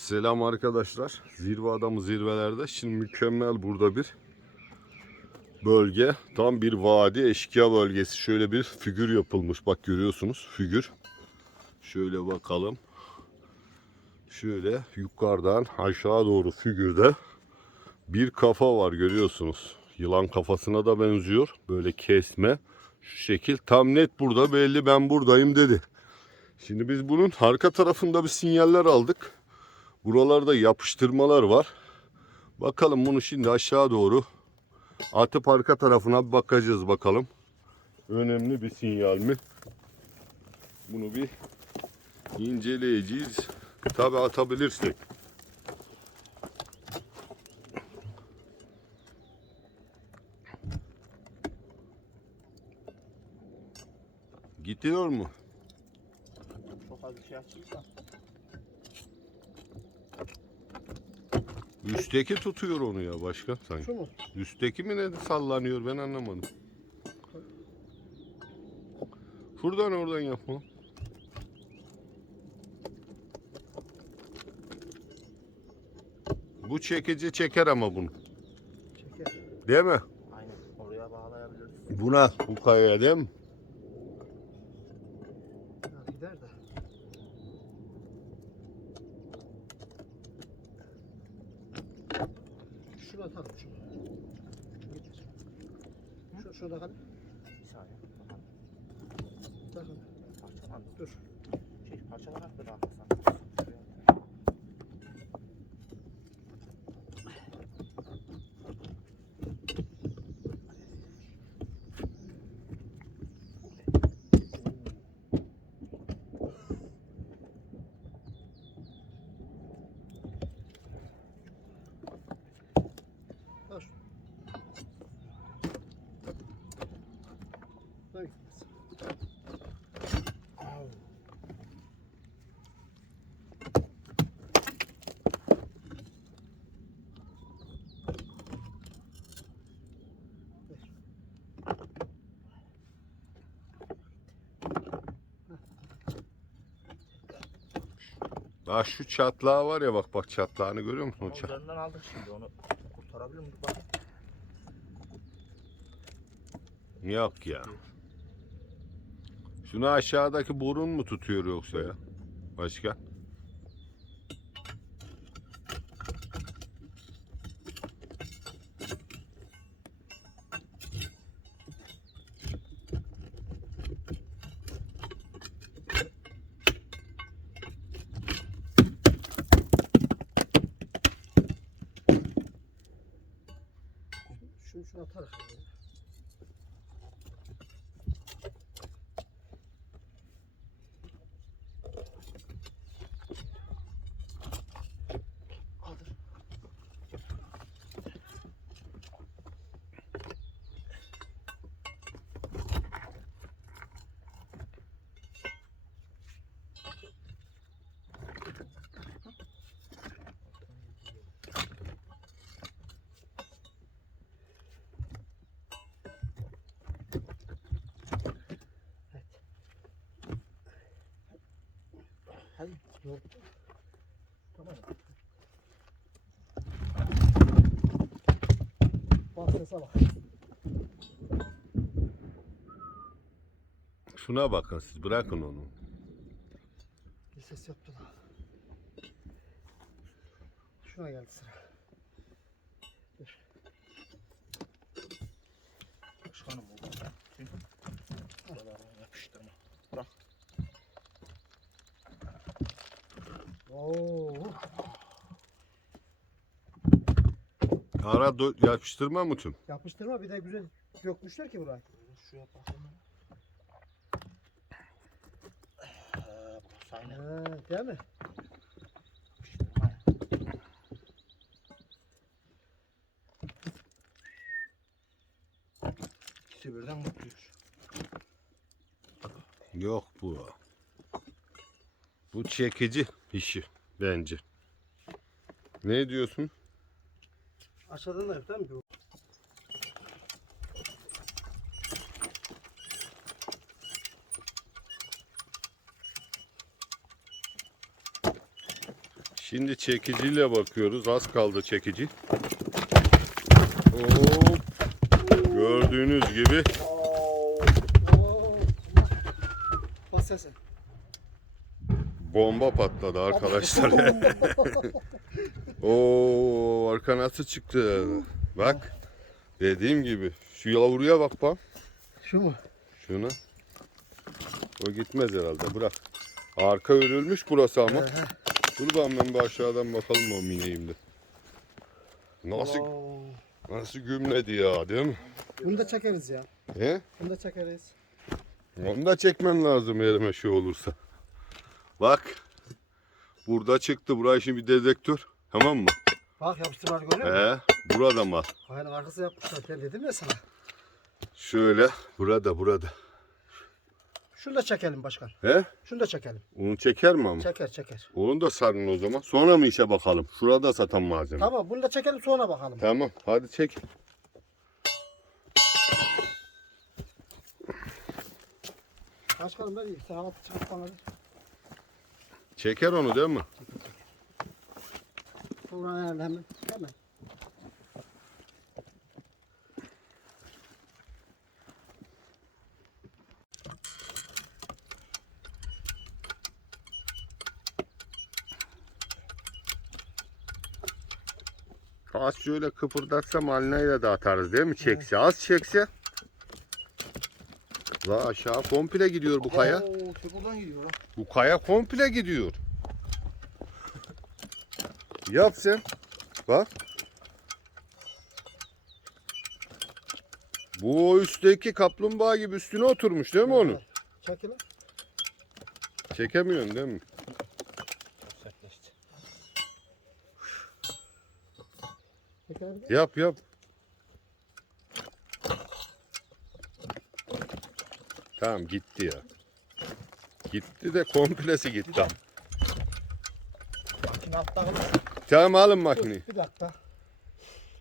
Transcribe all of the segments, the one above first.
Selam arkadaşlar. Zirve adamı zirvelerde. Şimdi mükemmel burada bir bölge. Tam bir vadi eşkıya bölgesi. Şöyle bir figür yapılmış. Bak görüyorsunuz figür. Şöyle bakalım. Şöyle yukarıdan aşağı doğru figürde bir kafa var görüyorsunuz. Yılan kafasına da benziyor. Böyle kesme. Şu şekil tam net burada belli ben buradayım dedi. Şimdi biz bunun arka tarafında bir sinyaller aldık. Buralarda yapıştırmalar var. Bakalım bunu şimdi aşağı doğru atıp arka tarafına bakacağız bakalım. Önemli bir sinyal mi? Bunu bir inceleyeceğiz. Tabi atabilirsek. Gidiyor mu? Çok az bir şey açayım. Üstteki tutuyor onu ya başka sanki. Şu mu? Üstteki mi ne sallanıyor ben anlamadım. Şuradan oradan yapma. Bu çekici çeker ama bunu. Çeker. Değil mi? Aynen. Oraya bağlayabiliriz. Buna bu kayaya değil mi? Ha, gider de. Şunu atalım şunu. Getir. Şu, şunu takalım. Bir saniye. Bakalım. Takalım. Parçalandı. Dur. Şey parçalanak da rahatlasan. Al şunu. Dur gitmez. Au. Bak şu çatlağı var ya bak bak çatlağını görüyor musun? O Onun çat- üzerinden aldık şimdi onu kurtarabilir miyim? Bak. Yok ya. Şunu aşağıdaki burun mu tutuyor yoksa ya? Başka? Şunu şunu atarak. Kaldır. Hadi. Yok. Tamam. Bak sese bak. Şuna bakın siz bırakın onu. Bir ses yaptı da. Şuna geldi sıra. Dur. Başkanım bu. Çünkü buralara yapıştırma. Bırak. Oo. Ara yapıştırma mı tüm? Yapıştırma bir de güzel dökmüşler ki burayı. Şuraya bakalım. Ee, değil mi? yapıştırma. İkisi birden mutluyor. Yok bu. Bu çekici işi bence. Ne diyorsun? Aşağıdan da mi? bu? Şimdi çekiciyle bakıyoruz. Az kaldı çekici. Hop. Gördüğünüz gibi Bas sesi. Bomba patladı arkadaşlar. Oo, arka nasıl çıktı? Bak. Dediğim gibi. Şu yavruya bak bak. Şu mu? Şuna. O gitmez herhalde. Bırak. Arka örülmüş burası ama. Dur ben, ben bir aşağıdan bakalım o mineğimde. Nasıl Oo. nasıl gümledi ya değil mi? Bunu da çekeriz ya. He? Bunu da çekeriz. Onu da çekmem lazım elime şey olursa. Bak. Burada çıktı. Buraya şimdi bir dedektör. Tamam mı? Bak yapıştırmaları görüyor musun? He. Burada mı? Kayanın arkası yapmışlar. Ben dedim ya sana. Şöyle. Burada burada. Şunu da çekelim başkan. He? Şunu da çekelim. Onu çeker mi ama? Çeker çeker. Onu da sarın o zaman. Sonra mı işe bakalım? Şurada satan malzeme. Tamam bunu da çekelim sonra bakalım. Tamam. Hadi çek. Başkanım ben iyi. Sen hava çarp bana. Çeker onu değil mi? Sonra ayarla hemen. Hemen. Az şöyle kıpırdatsa malinayla da atarız değil mi? Çekse az çekse. La aşağı komple gidiyor bu kaya. Oo, şu buradan gidiyor ha. Bu kaya komple gidiyor. Yap sen. Bak. Bu üstteki kaplumbağa gibi üstüne oturmuş değil mi onu? Çekil. lan. Çekemiyorsun değil mi? Sertleşti. Çek. Yap yap. Tamam gitti ya. Gitti de komplesi gitti. Makine altta kalır. Tamam alın makineyi. bir dakika.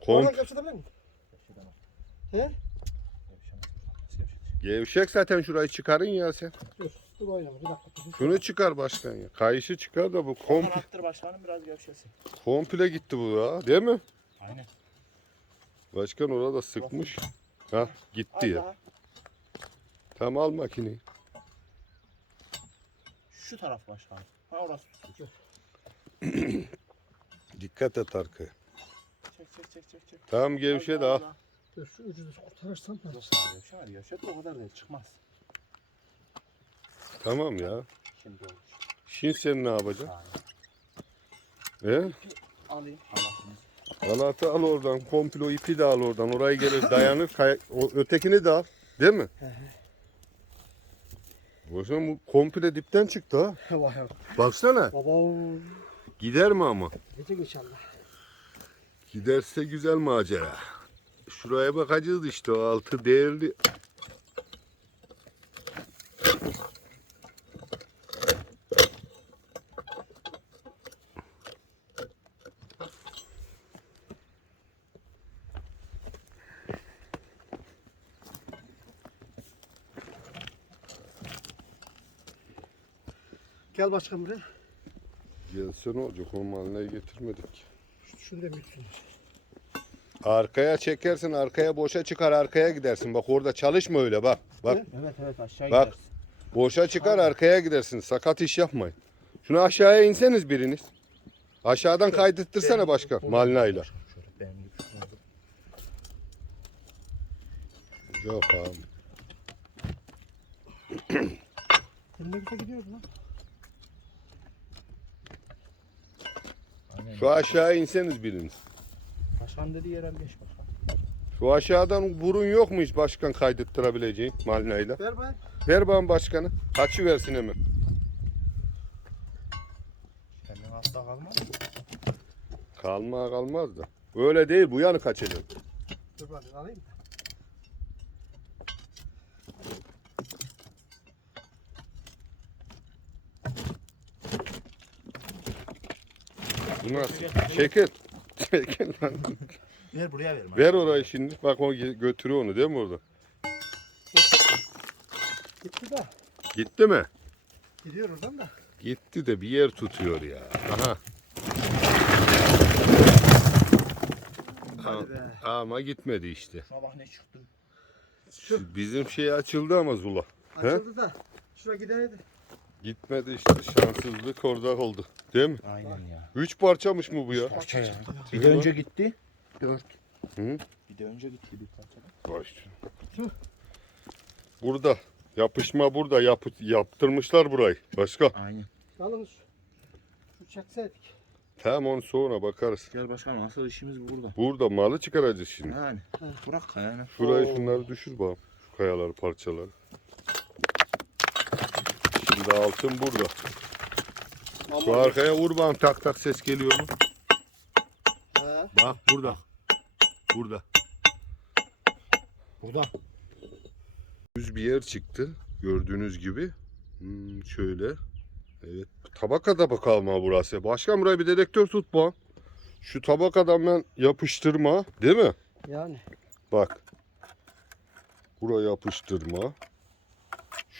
Kom Oradan gevşetebilir miyim? He? Gevşek zaten şurayı çıkarın ya sen. Dur. Dur oynama. Bir dakika. dur. Şunu çıkar başkan ya. Kayışı çıkar da bu komple, Kanattır başkanım biraz gevşesin. komple gitti bu ya. Değil mi? Aynen. Başkan orada sıkmış. Ha gitti Az ya. daha. Tamam al makineyi. Şu taraf başkanım. Ha orası. Çek Dikkat et arkaya. çek çek çek. çek. Tamam gevşe de al. daha. Dur şu ucunu kurtarırsam. da. Dur sağa gevşe. Hadi gevşet de o kadar değil çıkmaz. Tamam ya. Şimdi olur. Şimdi sen ne yapacaksın? He? Alayım. Halatımızı. Halatı al oradan. Komple o ipi de al oradan. Oraya gelir dayanır. kay- o ötekini de al. Değil mi? He he. Boşuna bu komple dipten çıktı ha. Vay vay. Baksana. Baba. Gider mi ama? Gidecek inşallah. Giderse güzel macera. Şuraya bakacağız işte o altı değerli. Gel başkan buraya. Gelse ne olacak o malinayı getirmedik. Şunu da mütsün. Arkaya çekersin arkaya boşa çıkar arkaya gidersin. Bak orada çalışma öyle bak. Bak Evet evet aşağı Bak. gidersin. boşa çıkar arkaya gidersin. Sakat iş yapmayın. Şunu aşağıya inseniz biriniz. Aşağıdan kaydırttırsana başkan malinayla. Şöyle gibi şuna dur. Yok abi. Eline güzel gidiyor lan. Şu aşağıya inseniz biriniz. Başkan dedi yerel geç başkan. Şu aşağıdan burun yok mu hiç başkan kaydettirebileceğin malinayla? Ver ben. Ver bana başkanı. Kaçı versin hemen. Kendin altta kalmaz. Kalma kalmaz da. Öyle değil bu yanı kaçacak. Dur ben alayım. Bu nasıl? Çekil. Çekil lan. Ver buraya ver. Ver orayı şimdi. Bak o götürüyor onu değil mi orada? Gitti de. Gitti mi? Gidiyor oradan da. Gitti de bir yer tutuyor ya. Aha. Ama, ama gitmedi işte. Sabah ne çıktı? Şu, Bizim şey açıldı ama Zula. Açıldı He? da. Şura giderdi. Gitmedi işte şanssızlık orada oldu. Değil mi? Aynen ya. Üç parçamış mı bu ya? Parça ya. Bir de önce gitti. Dört. Hı? Bir de önce gitti bir parça. Baş. Burada. Yapışma burada. Yapı, yaptırmışlar burayı. Başka. Aynen. Yalnız şu çekseydik. Tamam onu sonra bakarız. Gel başkanım asıl işimiz burada. Burada malı çıkaracağız şimdi. Yani. Bırak yani. Şurayı Oo. şunları düşür bakalım. Şu kayaları parçaları. Şimdi altın burada. Şu arkaya vur bakalım tak tak ses geliyor mu? He. Bak burada. Burada. Burada. Düz bir yer çıktı. Gördüğünüz gibi. Hmm, şöyle. Evet. Tabaka tabaka ama burası. Başkan buraya bir dedektör tut bu. Şu tabakadan ben yapıştırma. Değil mi? Yani. Bak. Buraya yapıştırma.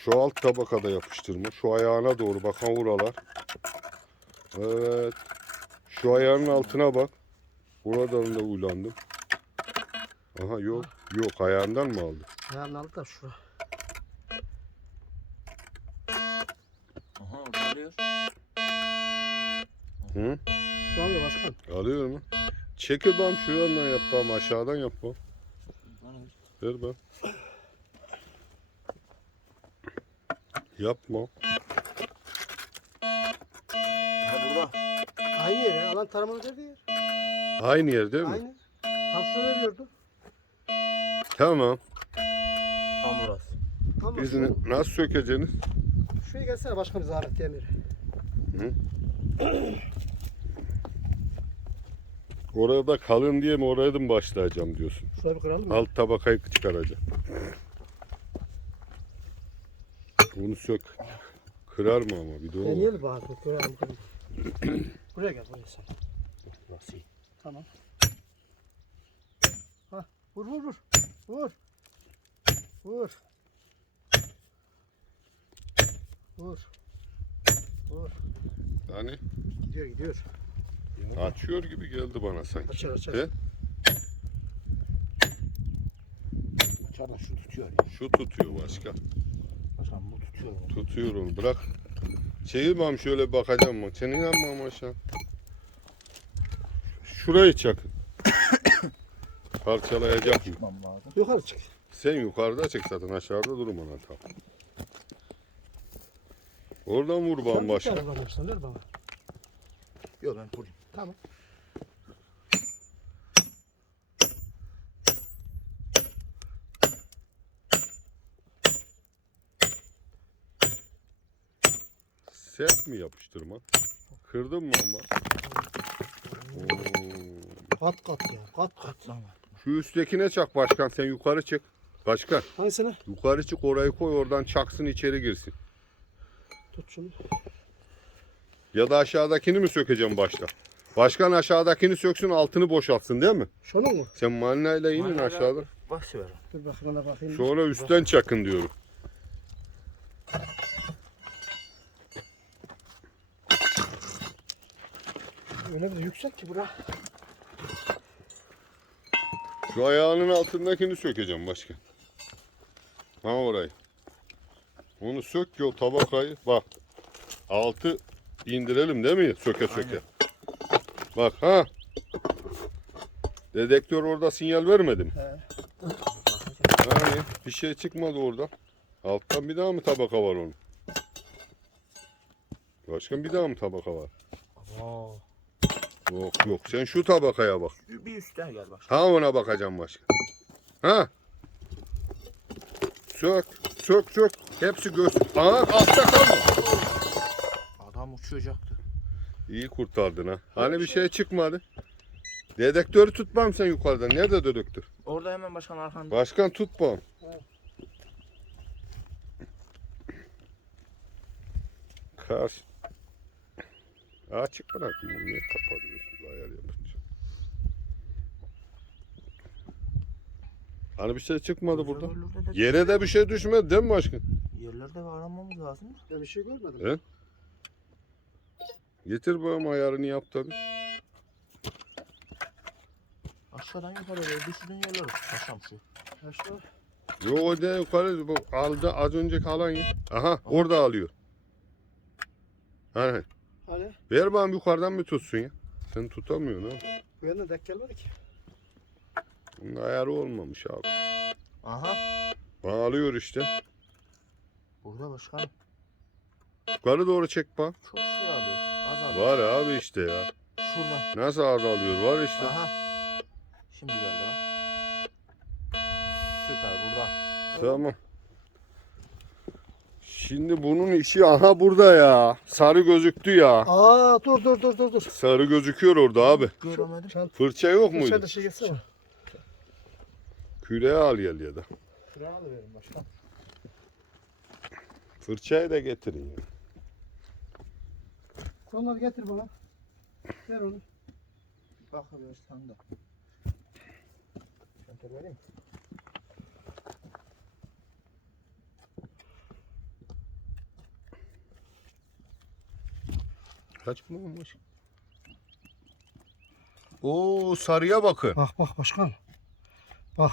Şu alt tabakada yapıştırma. Şu ayağına doğru bakan buralar. Evet. Şu ayağının altına bak. Buradan da uylandım. Aha yok. Yok ayağından mı aldı? Ayağının altı da şura. Aha alıyor. Hı? Şu anda başkan. Alıyor mu? Çekil bam şuradan yap bam aşağıdan yap bam. Ver. bam. Yapma. Ha burada. Aynı yere. Alan taramalı dedi yer. Aynı yer değil mi? Aynı. Tam şurada veriyordu. Tamam. Tam burası. Tamam. Biz şu- ne- nasıl sökeceğiniz? Şuraya gelsene başkan zahmet demir. Orada kalın diye mi oraya da mı başlayacağım diyorsun? Şurayı bir kıralım mı? Alt tabakayı çıkaracağım. Bunu sök. Kırar mı ama bir var. Deneyelim bakalım. Görelim kıralım. buraya gel buraya sen. İyi. Tamam. Ha, vur vur vur. Vur. Vur. Vur. Vur. Yani Gidiyor gidiyor. açıyor gibi geldi bana sanki. Açar açar. He? Açar da şu tutuyor ya. Şu tutuyor başka. Başkan bu tutuyor. Tutuyor onu bırak. Çevir bam şöyle bir bakacağım bak. Senin yanma aşağı. Şurayı çak. Parçalayacak mı? Tutmam lazım. Yukarı çık. Sen yukarıda çek zaten aşağıda durma lan tamam. Oradan vur Sen başka. bir tane bana, ver bana. Yok ben vurayım. Tamam. Sert mi yapıştırma? Kırdın mı ama? Kat kat ya. Kat kat. Şu üsttekine çak başkan sen yukarı çık. Başkan Hangisine? yukarı çık orayı koy oradan çaksın içeri girsin. Tut şunu. Ya da aşağıdakini mi sökeceğim başta? Başkan aşağıdakini söksün altını boşaltsın değil mi? Şunu mu? Sen malinayla inin Malinayla- aşağıda. Bas ver. Dur bakayım ona bakayım. Sonra üstten çakın diyorum. Öyle bir yüksek ki bura. Şu ayağının altındakini sökeceğim başkan. Ha orayı. Onu sök ki o tabakayı. Bak. Altı indirelim değil mi? Söke söke. Bak ha. Dedektör orada sinyal vermedi mi? He. Yani bir şey çıkmadı orada. Alttan bir daha mı tabaka var onun? Başkan bir daha mı tabaka var? Oo. Yok yok sen şu tabakaya bak. Bir üstten gel başkan. Ha ona bakacağım başka. Ha? Sök, sök, sök. Hepsi göz. Aha altta kalma. Adam uçacaktı. İyi kurtardın ha. Hani bir şey çıkmadı. Dedektörü tutmam sen yukarıdan. Nerede dedektör? Orada hemen başkan arkanda. Başkan tutmam. Karşı. Açık bırakın bunu. Niye kapatıyorsunuz ayar yapınca? Hani bir şey çıkmadı burada. Yerlerde de, Yere de bir şey düşmedi değil mi başkan? yerlerde de aramamız lazım. Ben bir şey görmedim. He? Getir bakalım ayarını yap tabi. Aşağıdan yukarı doğru düşürdün yolları. Paşam şu. Yaşlı. Yok o da yukarı bu aldı az önceki alan ya. Aha orada alıyor. Hani Hani ver bana yukarıdan bir tutsun ya. Sen tutamıyorsun ha. bu yana denk gelmedi ki. Bunun ayarı olmamış abi. Aha. Bağlıyor işte. Burada başkanım. Yukarı doğru çek bak. Çok şey alıyor. Az alıyor. Var abi işte ya. Şuradan. Nasıl az alıyor var işte. Aha. Şimdi geldi bak. Süper burada. Tamam. Şimdi bunun işi aha burada ya. Sarı gözüktü ya. Aa dur dur dur dur dur. Sarı gözüküyor orada abi. Göremedim. Fırça yok muydu? dışarıda şey getsene. Küreği al gel ya da. Şuraya alıverin başkan. Fırçayı da getirin ya. Onları getir bana. Ver onu. Bakıversen de. Şöyle vereyim. Kaç mı olmuş? Oo sarıya bakın. Bak bak başkan. Bak.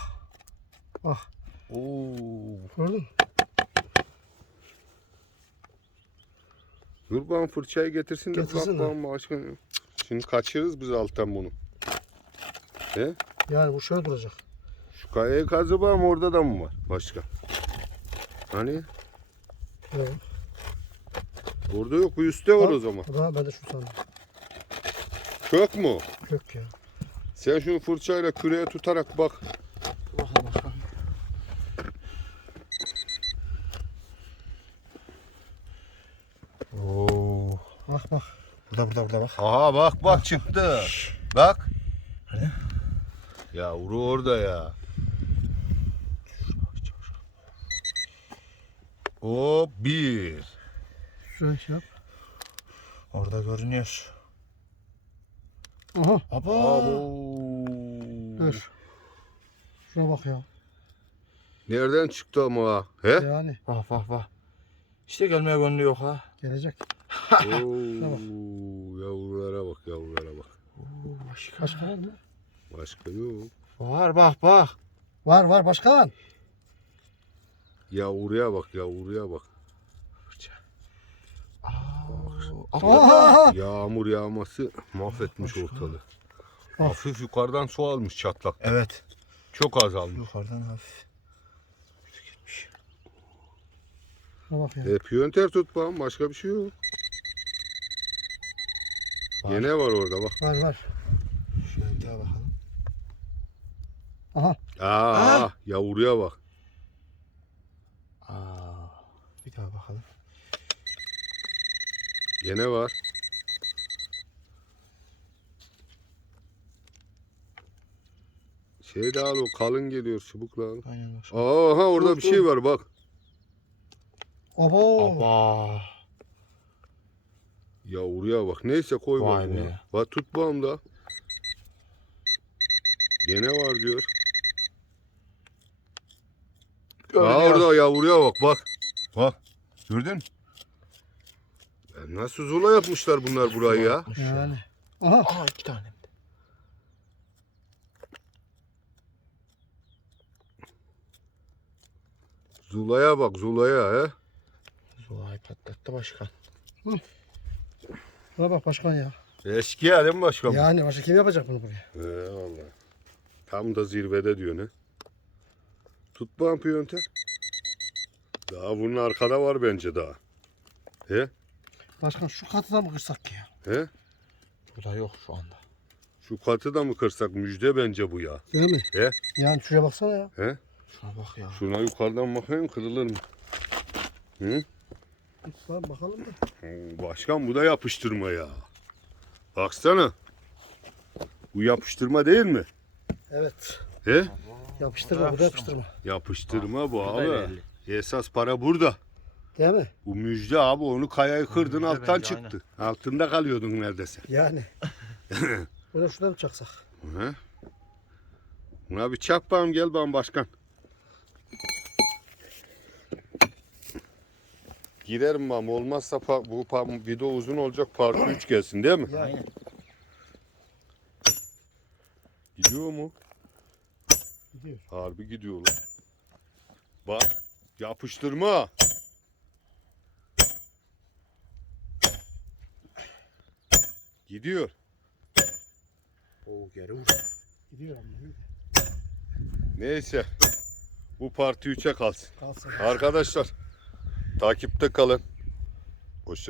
Bak. Oo. Gördün mü? Dur bana fırçayı getirsin de Getirsin bak de. bana başka. Şimdi kaçırırız biz alttan bunu. He? Yani bu şöyle duracak. Şu kayayı kazı mı orada da mı var başka? Hani? Evet. Orada yok bu üstte var o zaman. Bu da ben de şu sandım. Kök mü? Kök ya. Sen şunu fırçayla küreye tutarak bak. Bakalım başkanım. Oo. Bak bak. Burada burada burada bak. Aha bak bak çıktı. Bak. Ya vuru orada ya. O bir. Şuraya şey yap. Orada görünüyor. Aha. Aba. Dur. Şuna bak ya. Nereden çıktı ama ha? He? Yani Vah vah vah. İşte gelmeye gönlü yok ha. gelecek. Oo, bak. yavrulara bak yavrulara bak. Oo, başka. Başka var mı? Başka yok. Var bak bak. Var var başkan. Yavruya bak yavruya bak. Aa, Aha. Yağmur yağması mahvetmiş ortalığı. Bak. Hafif yukarıdan su almış çatlak. Evet. Çok az almış. Yukarıdan hafif. Gitmiş. Bak ya. E, piyonter tut bakalım başka bir şey yok. Var. Yine var orada bak. Var var. Şöyle bir daha bakalım. Aha. Aa, yavruya bak. Aa, bir daha bakalım. Yine var. Şey de al o kalın geliyor çubukla. Aynen bak. Aha orada Dur, bir şey var bak. Obo. Aba. Yavruya bak. Neyse koy Vay bak. bunu. be. Bak tut bağım da. Gene var diyor. Aa orada yavruya bak bak. Bak. Gördün? mü? Nasıl zula yapmışlar bunlar burayı ya? Yani. Aha. Aa iki tane. Zulaya bak zulaya he. Zula'yı patlattı başkan. Şuna bak başkan ya. Eski ya değil mi başkan? Yani başka kim yapacak bunu buraya? He vallahi. Tam da zirvede diyor ne? Tut bağım piyonte. Daha bunun arkada var bence daha. He? Başkan şu katı da mı kırsak ki ya? He? Burada yok şu anda. Şu katı da mı kırsak müjde bence bu ya. Değil mi? He? Yani şuraya baksana ya. He? Şuna bak ya. Şuna yukarıdan bakayım kırılır mı? Hı? Lan bakalım da. Başkan bu da yapıştırma ya. Baksana. Bu yapıştırma değil mi? Evet. He? Yapıştırma bu da yapıştırma. Yapıştırma bu abi. Esas para burada. Değil mi? Bu müjde abi onu kayayı kırdın müjde alttan bence, çıktı. Altında kalıyordun neredeyse. Yani. Bunu şuradan mı çaksak? He? Buna bir çak bakalım gel bakalım başkan. Giderim bam olmazsa pa- bu pa- video uzun olacak parti 3 gelsin değil mi? Yani. Gidiyor mu? Gidiyor. Harbi gidiyor lan. Bak yapıştırma. Gidiyor. Oo geri vur. Gidiyor ama. Neyse. Bu parti 3'e kalsın. Kalsın. Arkadaşlar takipte kalın. Hoşça